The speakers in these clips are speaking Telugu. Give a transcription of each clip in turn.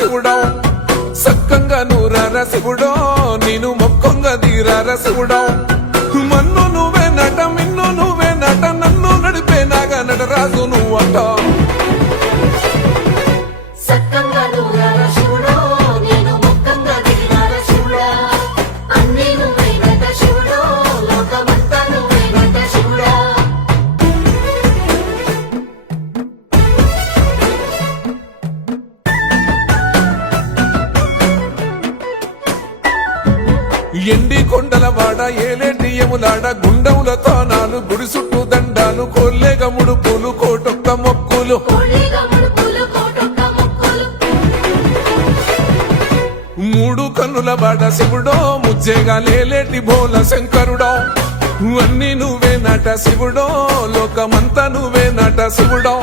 శివుడో సక్కంగా నూరార శివుడో నేను మొక్కంగా తీరార శివుడో మన్ను నువ్వే నట మిన్ను నువ్వే నట నన్ను నడిపే నాగా నటరాజు నువ్వట ఎండి కొండల వాడ ఏలేటి యములాడ గుండములతో నాలు గుడి చుట్టూ దండాలు కోల్లేగ ముడుపులు కోటొక్క మొక్కులు మూడు కన్నుల వాడ శివుడో ముజ్జేగా లేలేటి బోల శంకరుడో అన్ని నువ్వే నట శివుడో లోకమంతా నువ్వే నట శివుడో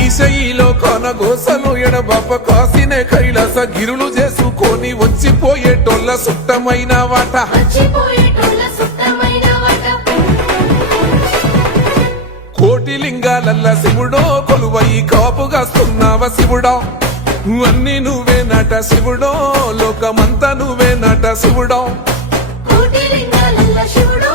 ఈశయిలో కొనగోసలు ఎడబాప కాసినే కైలాస గిరులు చేసుకొని వచ్చిపోయేటోళ్ళ సుట్టమైన వాట కోటి లింగాలల్ల శివుడో కొలువయి కాపుగాస్తున్నావ శివుడో అన్ని నువ్వే నట శివుడో లోకమంతా నువ్వే నట శివుడో కోటి లింగాలల్ల శివుడో